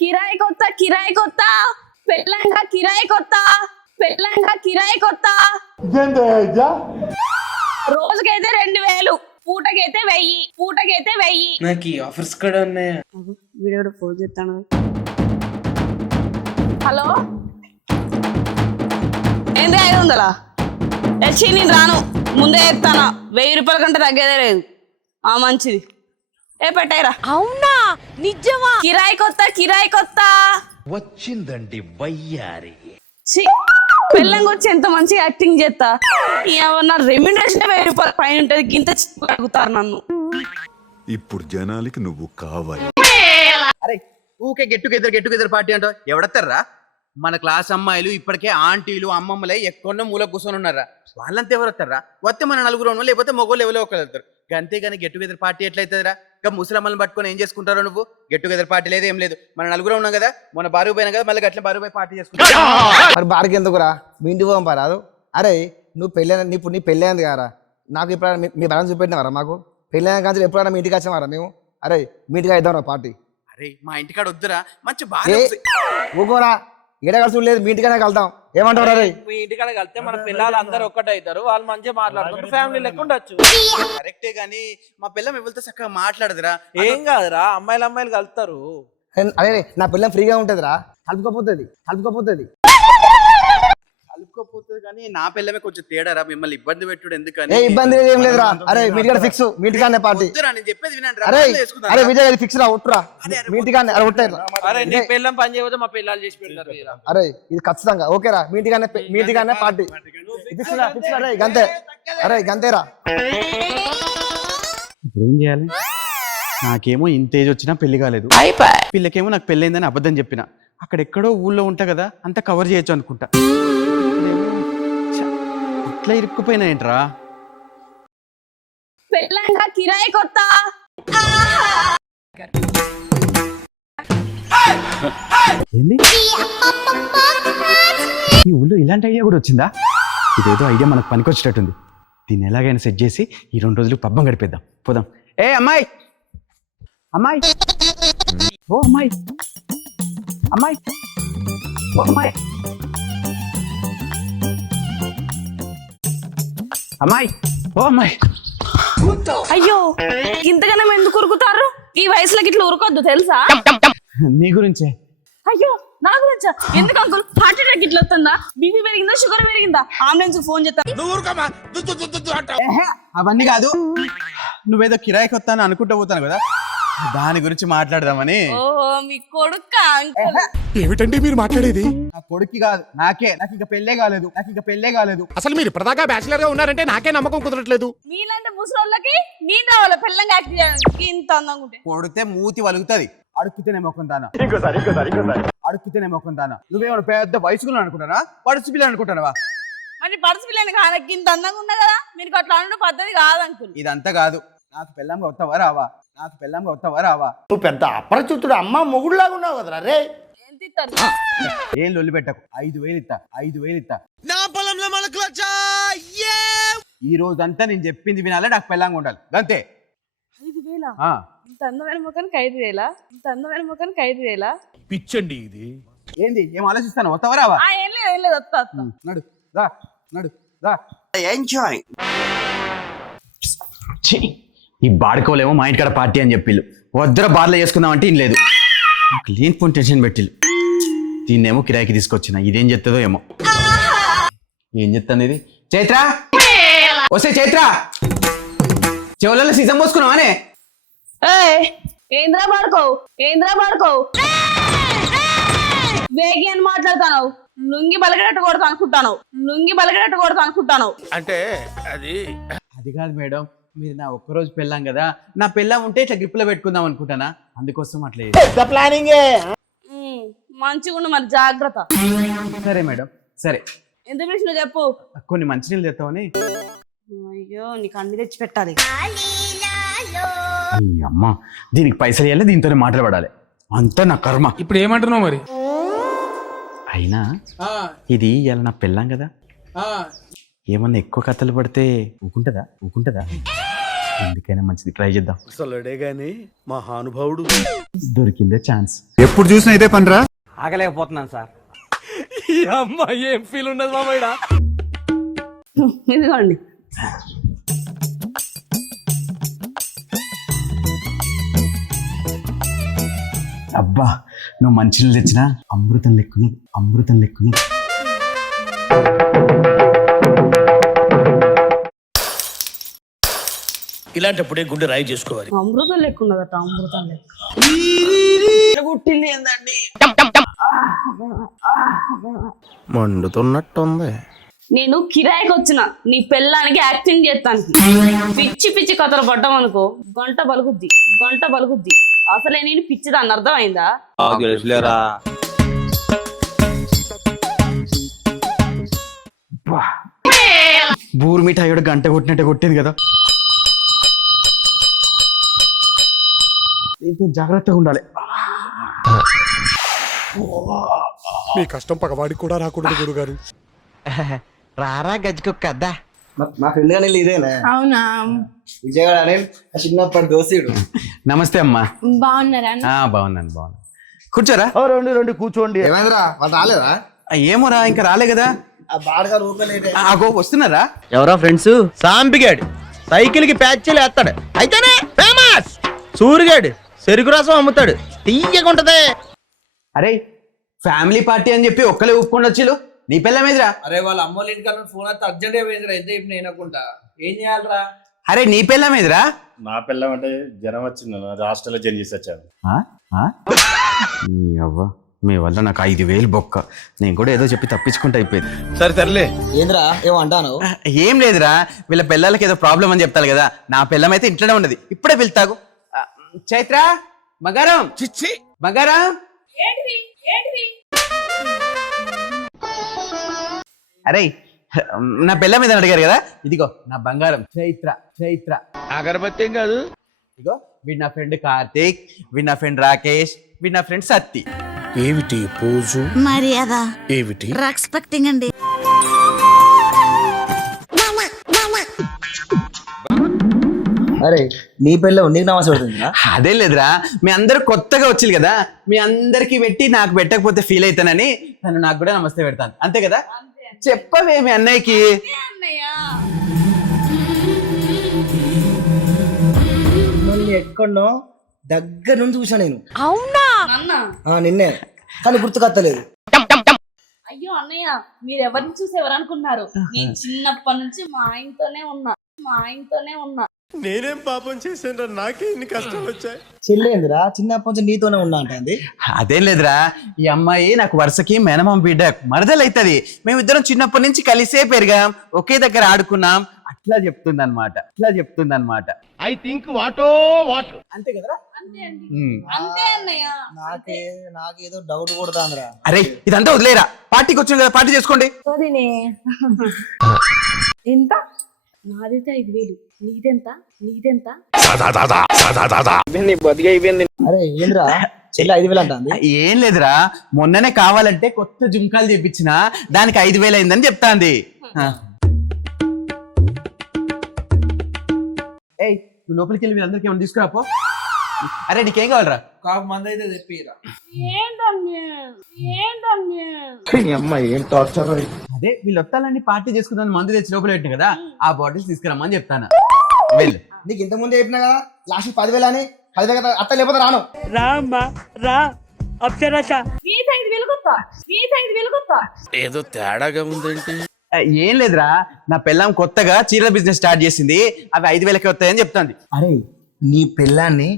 కిరాయి కొత్త కిరాయి కొత్త పెళ్ళంగా కిరాయి కొత్త పెళ్ళంగా కిరాయి కొత్త రోజుకైతే రెండు వేలు పూటకైతే వెయ్యి పూటకైతే వెయ్యి. నాకు ఈ ఆఫర్స్ కూడా ఉన్నాయా? వీడియో ఫోన్ చేస్తాను హలో? ఏంది ఐదు వందలా? వచ్చి నేను రాను. ముందే చెప్తాను. వెయ్యి రూపాయల కంటే తగ్గేదే లేదు. ఆ మంచిది. ఏ పెట్టాయిరా అవునా? నిజమా? కిరాయి కొత్త కిరాయి కొత్త వచ్చిందండి వయ్యారి. ఛీ, పెళ్ళంగా వచ్చి ఎంత మంచిగా యాక్టింగ్ చేస్తా ఏమన్నా రెమ్యునరేషన్ వెయ్యి రూపాయల పైన ఉంటుంది గింత అడుగుతారు నన్ను. ఇప్పుడు జనాలకి నువ్వు కావాలి. అరే ఊకే get together get together party అంటో ఎవడత్తారా మన క్లాస్ అమ్మాయిలు ఇప్పటికే ఆంటీలు అమ్మమ్మలే ఎక్కడో మూల కూర్చొని ఉన్నారా? వాళ్ళంతా ఎవరు వస్తారా వస్తే మన నలుగురు లేకపోతే మొగోళ్ళు ఎవరో ఒకరు వెళ్తారు. అంతేగాని గెట్ టుగెదర్ పార్టీ ఎట్లయితుందిరా? ఇంకా ముసలమ్మల్ని పట్టుకొని ఏం చేసుకుంటారో నువ్వు? గెట్ టుగెదర్ పార్టీ లేదు ఏం లేదు. మన నలుగురు ఉన్నాం కదా మన బారు పోయినా కదా మళ్ళీ అట్లా బారు పోయి పార్టీ చేసుకుంటాం. మరి బారికి ఎందుకురా? మీ ఇంటికి పోదాం పా రాదు. అరే నువ్వు పెళ్ళైన నీ ఇప్పుడు నీ పెళ్ళి అయింది కదా నాకు ఎప్పుడైనా మీ- బ్యాలెన్స్ చూపెట్టినవారా మాకు? పెళ్ళైన కానీ ఎప్పుడైనా మీ ఇంటికి వచ్చినవారా మేము? అరే మీ ఇంటికి ఇద్దాం పార్టీ అరే మా ఇంటికాడ వద్దురా మంచి బాగా ఏ ఊకోరా. ఈడ కలిసి లేదు మీ ఇంటికనే కలుద్దాం. ఏమంటారు అరే మీ ఇంటికాడ కలిస్తే మన పిల్లలు అందరూ ఒక్కటవుతారు వాళ్ళు మంచిగా మాట్లాడుకుంటారు ఫ్యామిలీ లెక్క ఉండొచ్చు కరెక్టే గానీ మా పిల్లం ఎవరితో చక్కగా మాట్లాడదురా? ఏం కాదురా అమ్మాయిలు అమ్మాయిలు కలుస్తారు. అరే నా పిల్లం ఫ్రీగా ఉంటుందిరా. కలుపుకోపోతుంది కలుపుకోపోతుంది కలుపుకోపోతుంది కానీ నా పిల్లమే కొంచెం తేడారా? మిమ్మల్ని ఇబ్బంది పెట్టుడు ఏ ఎందుకని ఇబ్బంది ఏం లేదురా. అరే మీ ఇంటికాడ ఫిక్స్ మీ ఇంటికానే పార్టీ వద్దురా నేను చెప్పేది వినండి రా, అరే అరే రా. విజయ్ అది ఫిక్స్ రా ఒట్టురా. మీ ఇంటికానే అరే ఒట్టారు అరే నీ పిల్లం పని చేయకపోతే మా పిల్లలు చేసి పెడతారు వీరా. అరే ఇది ఖచ్చితంగా ఓకేరా. మీ ఇంటికానే మీ ఇంటికానే పార్టీ ఫిక్స్ రా ఫిక్స్ రా అరే గంతే. అరే గంతేరా ఇప్పుడు ఏం చేయాలి? నాకేమో ఇంత ఏజ్ వచ్చినా పెళ్ళి కాలేదు. పిల్లకేమో నాకు పెళ్ళైందని అబద్ధం చెప్పిన. అక్కడెక్కడో ఊళ్ళో ఉంటా కదా అంతా కవర్ చేయొచ్చు అనుకుంటా. ఇట్లా ఇరుక్కుపోయినా ఏంట్రా పెళ్ళంగా కిరాయి కొత్త. ఏంది? ఈ ఊళ్ళో ఇలాంటి ఐడియా కూడా వచ్చిందా? ఇదేదో ఐడియా మనకు పనికొచ్చేటట్టుంది. దీన్ని ఎలాగైనా సెట్ చేసి ఈ రెండు రోజులు పబ్బం గడిపేద్దాం. పోదాం. ఏ అమ్మాయి! అమ్మాయి! ఓ అమ్మాయి! అమ్మాయి. ఓ అమ్మాయి. అమ్మాయి. ఓ అమ్మాయి. అయ్యో ఇంతగానం ఎందుకు ఉరుకుతారు? ఈ వయసులోకి ఇట్లా ఉరకొద్దు తెలుసా? నీ గురించే. అయ్యో నా గురించా? ఎందుకు అంకుల్ హార్ట్ అటాక్ ఇట్లా వస్తుందా? బీపీ పెరిగిందా షుగర్ పెరిగిందా? అంబులెన్స్ ఫోన్ చేస్తా. అవన్నీ కాదు. నువ్వేదో కిరాయికి వస్తాను అనుకుంటూ పోతాను కదా. దాని గురించి మాట్లాడదామని. ఓహో మీ కొడుక అంకుల్ ఏమిటండి మీరు మాట్లాడేది? నా కొడుక్కి కాదు నాకే. నాకు ఇంకా పెళ్ళే కాలేదు. నాకు ఇంకా పెళ్ళే కాలేదు. అసలు మీరు ఇప్పటిదాకా బ్యాచిలర్గా ఉన్నారంటే నాకే నమ్మకం కుదరట్లేదు. మీలాంటి ముసలోళ్ళకి నేను రావాలి? పిల్లంగా యాక్ట్ చేయడానికి ఇంత అందంగా ఉంటే. కొడితే మూతి వలుగుతుంది. అడుక్కుతేనే మొక్కం దానా? అడుక్కుతేనే మొక్కం దానా? నువ్వేమైనా పెద్ద వయసుకుని అనుకుంటానా పడుచు పిల్ల అనుకుంటానవా మరి పర్సు పిల్లని కానకి ఇంత అందంగా ఉన్నా కదా? మీరు అట్లా అనడం పద్ధతి కాదు అంకుల్ ఇదంతా కాదు. నాకు పెళ్ళంగా వస్తావా రావా? నాకు పెళ్ళంగా వస్తావా రావా? నువ్వు పెద్ద అపరిచితుడు అమ్మ మొగుడులాగా ఉన్నావు కదరా రే ఏం లొల్లి పెట్టకు. ఐదు వేలు ఇస్తా ఐదు వేలు ఇస్తా ఈ రోజంతా నేను చెప్పింది వినాలి నాకు పెళ్ళంగా ఉండాలి అంతే ఐదు వేల? ఆ. ఇంత అందమైన ముఖానికి ఐదు వేల? ఇంత అందమైన ముఖానికి ఐదు వేల? పిచ్చండి ఇది. ఏంది ఏం ఆలోచిస్తాను వస్తావా రావా? ఆ, ఏం లేదు ఏం లేదు వస్తా వస్తా. నడు రా నడు రా. ఎంజాయ్ ఈ బాడుకోలేమో మా ఇంటికాడ పార్టీ అని చెప్పిళ్ళు వద్దర బార్లో చేసుకుందాం అంటే ఏం లేదు నాకు లేనిపోని టెన్షన్ పెట్టిళ్ళు దీన్నేమో కిరాయికి తీసుకొచ్చిన. ఇదేం చెప్తుందో ఏమో. ఏం చెప్తాను ఇది? చైత్ర? వస్తే చైత్ర! చెవులలో సీజన్ పోసుకున్నావానే ఏయ్, ఏంద్రా పడుకో ఏంద్రా పడుకో వేగి అని మాట్లాడతాను లుంగి బలగడట్టు కొడతా అనుకుంటాను లుంగి బలగడట్టు కొడతా అనుకుంటాను అంటే అది అది కాదు మేడం. మీరు నా ఒక్కరోజు పెళ్ళాం కదా నా పెళ్ళాం ఉంటే ఇట్లా గ్రిప్పులో పెట్టుకుందాం అనుకుంటానా? అందుకోసం అట్లా. ప్లానింగే మంచిగా ఉండు మరి జాగ్రత్త. సరే మేడం సరే. ఎంత పిలిచిన చెప్పు. కొన్ని మంచినీళ్ళు తెస్తామని అయ్యో నీకు అన్ని తెచ్చి పెట్టాలి. ఈ అమ్మ దీనికి పైసలు ఇవ్వాలి దీంతోనే మాట్లాడాలి అంతా నా కర్మ. ఇప్పుడు ఏమంటున్నావు మరి? అయినా ఇది ఇవాళ నా పెళ్ళాం కదా? ఏమన్నా ఎక్కువ కథలు పడితే ఊకుంటుందా? ఊకుంటుందా? ఎందుకైనా మంచిది. ట్రై చేద్దాం. అసలుడే గాని మహానుభావుడు దొరికిందే ఛాన్స్ ఎప్పుడు చూసినా ఇదే పనిరా? ఆగలేకపోతున్నాను సార్. ఈ అమ్మాయి ఏం ఫీల్ ఉన్నది మామయ్య ఇదిగోండి. అబ్బా నువ్వు మంచినీళ్ళు తెచ్చినా అమృతం లెక్కును అమృతం లెక్కును. ఇలాంటప్పుడే గుండె రాయి చేసుకోవాలి. అమృతం ఉన్నదట అమృతం పుట్టింది ఏందండి? మండుతున్నట్టుంది. నేను కిరాయికి వచ్చిన నీ పెళ్ళానికి యాక్టింగ్ చేస్తాను. పిచ్చి పిచ్చి కథలు పడ్డం అనుకో గంట బలుగుద్ది గంట బలుగుద్ది అసలే నేను పిచ్చిదాన్ని అర్థమైందా? తెలుసులేరా బూరు మిఠాయి కూడా గంట కొట్టినట్టే కొట్టింది కదా. జాగ్రత్తగా ఉండాలి. మీ కష్టం పగవాడికి కూడా రాకూడదు గురుగారు. రారా గజ్జుకొక్క అద్దా మా- ఫ్రెండ్ కానీ ఇదేనే? అవునా? విజయవాడ చిన్నప్పటి దోస్తుడు. నమస్తే అమ్మా. బాగున్నారా? ఆ, బాగున్నాను బాగున్నాను. కూర్చోరా? ఓ రెండు రెండు కూర్చోండి. ఏమైందిరా? వాళ్ళు రాలేదా? ఆ, ఏమోరా ఇంకా రాలే కదా. ఆ బాడగా రూపాయలు ఆ, అగో వస్తున్నారా? ఎవరో ఫ్రెండ్స్? సాంపిగాడు సైకిల్కి ప్యాచ్లు వేస్తాడు అయితేనే ఫేమస్ సూరిగాడు. చెరుకు రసం అమ్ముతాడు. తీయగా ఉంటది. అరే ఫ్యామిలీ పార్టీ అని చెప్పి ఒక్కలే ఒప్పుకొని వచ్చిలు నీ పిల్ల మీదరా. అరే వాళ్ళ అమ్మోళ్ళ ఇంటికన్నా ఫోన్ అయితే అర్జెంట్ అయిపోయిందిరా ఎంత ఇప్పుడు నేనకుంటా ఏం చేయాలరా? అరే నీ పిల్ల మీదరా. నా పిల్లం అంటే జ్వరం వచ్చింది హాస్టల్లో జాయిన్ చేసి వచ్చాను. నీ అవ్వ మీ వల్ల నాకు ఐదు వేలు బొక్క. నేను కూడా ఏదో చెప్పి తప్పించుకుంటే అయిపోయింది. సరే సర్లే. ఏంద్రా ఏమో అంటాను? ఏం లేదురా. వీళ్ళ పిల్లలకి ఏదో ప్రాబ్లం అని చెప్తారు కదా. నా పిల్లం అయితే ఇంట్లోనే ఉన్నది. ఇప్పుడే వెళ్తాగు ఆ, చైత్ర మగారం. చిచ్చి. మగారం. అరే నా పిల్ల మీద అడిగారు కదా? ఇదిగో నా బంగారం. చైత్ర చైత్ర. అగరబత్తి ఏం కాదు. ఇదిగో వీడు నా ఫ్రెండ్ కార్తీక్ వీడు నా ఫ్రెండ్ రాకేష్ వీడు నా ఫ్రెండ్ సత్తి. ఏమిటి పోజు? మర్యాద. ఏమిటి? రెస్పెక్టింగ్ అండి అరే నీ పెళ్ళి నీకు నమస్తే పెడుతుందిరా అదే లేదురా. మీ అందరు కొత్తగా వచ్చింది కదా. మీ అందరికి పెట్టి నాకు పెట్టకపోతే ఫీల్ అవుతానని తను నాకు కూడా నమస్తే పెడతాను. అంతే కదా? చెప్పవే మీ అన్నయ్యకి. ఎక్కడో దగ్గర నుంచి చూసా నేను. అవునా? అన్న ఆ, నిన్నే. కానీ గుర్తుకత్తలేదు అయ్యో అన్నయ్య మీరు ఎవరిని చూసి ఎవరు అనుకున్నారు నేను చిన్నప్పటి నుంచి మా ఆయనతోనే ఉన్నా. మా ఆయనతోనే ఉన్నా. నేనేం పాపం చేశాను నాకే ఇన్ని కష్టాలు వచ్చాయి. చెల్లేందిరా చిన్నప్పటి నుంచి నీతోనే ఉన్నా అంటే అదేం లేదురా. ఈ అమ్మాయి నాకు వరుసకి మేనమామ బిడ్డ మరదలైతది. మేమిద్దరం చిన్నప్పటి నుంచి కలిసే పెరిగాం. ఒకే దగ్గర ఆడుకున్నాం. అట్లా చెప్తుంది అనమాట అట్లా చెప్తుంది అనమాట ఐ థింక్ వాటో వాట్. అంతే కదరా? అంతే అండి. ఉమ్. అంతే అన్నయ్య. నాకే నాకేదో డౌట్ కొడతాందిరా అరే ఇదంతా వదిలేరా? పార్టీకి వచ్చింది కదా పార్టీ చేసుకోండి. వదినే ఎంత నాదైతే ఐదు వేలు. నీదెంత? నీదెంత? అరే ఏంద్రా? చెల్లి ఐదు వేలు అంటుంది. ఏం లేదురా. మొన్ననే కావాలంటే కొత్త జుంకాలు తెప్పించిన. దానికి ఐదు వేలు అయిందని చెప్తాంది. ఏయ్ నువ్వు లోపలికి వెళ్ళి వీళ్ళందరికీ ఏమైనా తీసుకురాపో? అరే నీకేం కావాలరా? కాపు మంది అయితే తెప్పిరా. ఏంటన్నే అదే? వీళ్ళు వస్తాలని పార్టీ చేసుకుందాం మందు తెచ్చి లోపల పెట్టిన కదా ఆ బాటిల్స్ తీసుకురమ్మని చెప్తాను? వెళ్ళు. నీకు ఇంత ముందే చెప్పినా కదా లాస్ట్ పదివేలు అని పదివేలు కదా అత్త లేకపోతే రాను. నీది ఐదు వేలు కొత్త నీది ఐదు వేలు కొత్త. ఏదో తేడాగా ఉందేంటి. ఏం లేదురా నా పెళ్ళాం కొత్తగా చీరల బిజినెస్ స్టార్ట్ చేసింది అవి ఐదు వేలకి వస్తాయని చెప్తాంది. అరే నీ పెళ్ళాన్ని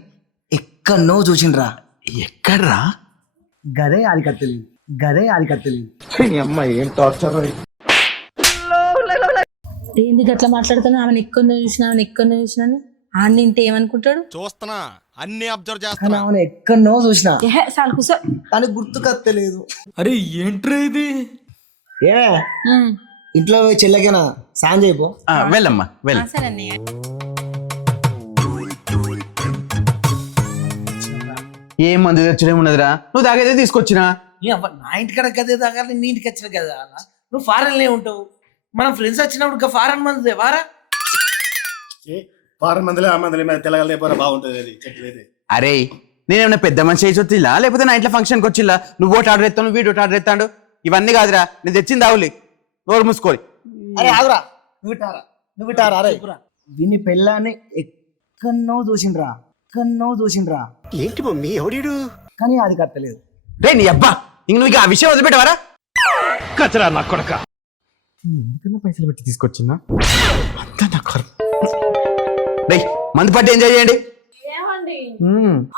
ఎక్కడనో చూసిండ్రా. ఎక్కడ్రా? గదే ఆలికత్తలేదు గదే ఆలికత్తలేదు ఏంది గట్లా మాట్లాడుతున్నా ఆమెను ఎక్కువ చూసిన ఆమెను ఎక్కువ చూసిన ఆడిని ఇంటే ఏమనుకుంటాడు? చూస్తున్నా. అన్ని అబ్జర్వ్ చేస్తున్నా. ఆమెను ఎక్కడనో చూసిన. చాలు కూసో. దానికి గుర్తుకత్తలేదు అరే ఏంట్రా ఇది? ఏమే ఉమ్. ఇంట్లో పోయి చెల్లెకేనా? సాయం చేయపో ఆ, వెళ్ళమ్మా వెళ్ళు. సరే ఏం మందు తెచ్చడం ఉన్నదిరా? నువ్వు తాగేదే తీసుకొచ్చినా? నీ అవ్వ నా ఇంటికాడ గదే దాకా నీ ఇంటికి వచ్చిన కదా అన్న నువ్వు ఫారెన్లే ఉంటావు? మనం ఫ్రెండ్స్ వచ్చినప్పుడు ఇంకా ఫారెన్ మంది వారా? వారం మందిలో ఆ మందిలో మీద తెల్లగల లేకపోతే బాగుంటుంది అది చెప్పలేదు అరే నేనేమన్నా పెద్ద మనిషి చేసి వచ్చిల్లా లేకపోతే నా ఇంట్లో ఫంక్షన్కి వచ్చిల్లా? నువ్వు ఒకటి ఆర్డర్ ఎత్తాను వీడు ఒకటి ఆర్డర్ ఎత్తాడు? ఇవన్నీ కాదురా నేను తెచ్చింది ఆవులి నోరు మూసుకోరి అరే ఆగురా. నువ్వు ఇటారా నువ్వు ఇటారా అరే. వీని పెళ్ళాన్ని ఎక్కడనో చూసిండ్రా. ఎక్కడనో చూసిండ్రా. ఏంటి మమ్మీ ఎవడీడు కానీ అది కట్టలేదు. రే నీ అబ్బా! ఇంక నువ్వు ఇక ఆ విషయం వదిలిపెట్టవారా? కచరా నా కొడక. ఎందుకన్నా పైసలు పెట్టి తీసుకొచ్చిందా? అంతా నా కర్మ రే మందు పట్టి ఎంజాయ్ చేయండి. ఏమండి?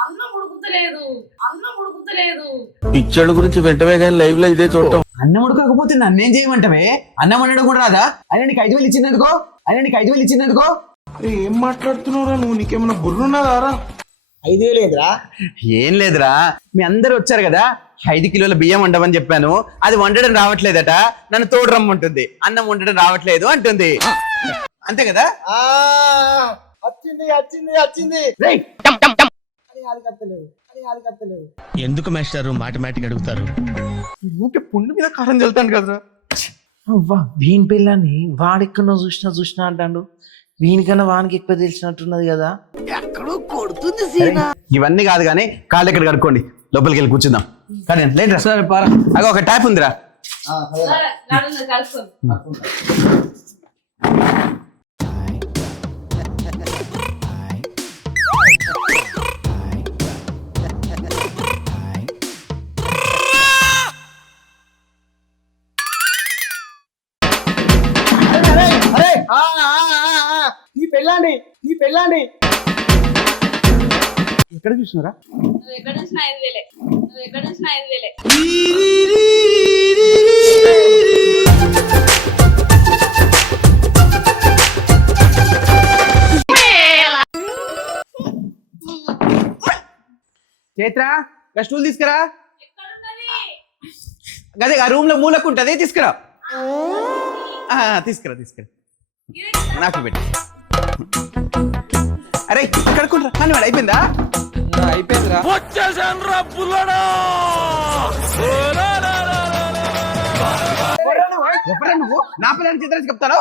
అన్నం ఉడుకుతలేదు. అన్నం ఉడుకుతలేదు. పిచ్చోళ్ళ గురించి వెంటనే కానీ లైవ్లో ఇదే చూడటం. అన్నం ఉడకకపోతే నన్నేం చేయమంటావే అన్నం వండడం కూడా రాదా? ఆయన నీకు ఐదు వేలు ఇచ్చిందనుకో ఆయన నీకు ఐదు వేలు ఇచ్చిందనుకో ఏం మాట్లాడుతున్నావురా నువ్వు? నీకేమన్నా బుర్రున్నదారా ఐదు వేలు ఏంద్రా ఏం లేదురా. మీ అందరు వచ్చారు కదా? ఐదు కిలోల బియ్యం వండమని చెప్పాను. అది వండడం రావట్లేదట. నన్ను తోడు రమ్మంటుంది అన్నం వండడం రావట్లేదు అంటుంది. అంతే కదా? ఆ, వచ్చింది వచ్చింది వచ్చింది. ఎందుకు మాస్టారు? మాటమాటిక్ అడుగుతారు. ఊరికే పుండు మీద కారం చల్లుతాను కదరా. అవ్వా వీని పిల్లని వాడెక్కడో చూసినా చూసినా అంటాడు. వీనికన్నా వానికి ఎక్కువ తెలిసినట్టున్నది కదా? ఇవన్నీ కాదు కానీ కాళ్ళు ఎక్కడ కడుక్కోండి? లోపలికి వెళ్ళి కూర్చుందాం. కానీ లేదు సరే పారా. అగో ఒక ట్యాప్ ఉందిరా. వెళ్ళండి ఎక్కడ చూసినారా? చైత్ర గా స్టూల్ తీసుకురా. అదే ఆ రూమ్లో మూలకు ఉంటది తీసుకురా తీసుకురా తీసుకురా. నాకు పెట్టి. అరే కానీ వాడు అయిపోయిందా? అయిపోయిందిరా. ఎవరా నువ్వు నా పిల్లని చిత్రం చెప్తాను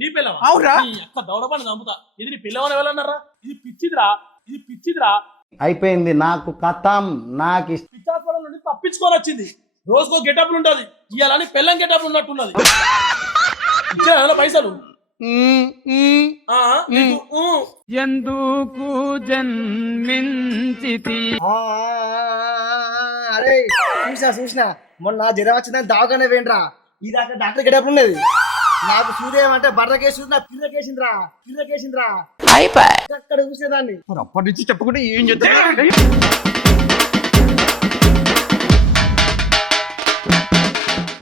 నీ పిల్లవా? అవునరా నీ అక్క దౌడపని నమ్ముతా ఇది నీ పిల్లవని ఎవరన్నారా? ఇది పిచ్చిదిరా. ఇది పిచ్చిదిరా. అయిపోయింది నాకు కథం నాకు ఇష్టం. పిచ్చాస్పడం నుండి తప్పించుకొని వచ్చింది. రోజుకో గెటప్లు ఉంటది. ఇవాళని పెళ్ళం గెటప్లు ఉన్నట్టున్నది. పైసలు? ఆ, ఆ, అరే చూసినా చూసినా. మొన్న జ్వరం వచ్చిందని దవాఖాన వేయండిరా. ఈ దాకా డాక్టర్ గడప ఉన్నది. నాకు సూర్యం అంటే బర్రకేసి నా పిల్లకేసిందిరా పిల్లకేసిందిరా అక్కడ చూసేదాన్ని? అప్పటి నుంచి చెప్పకుండా ఏం చేద్దాం?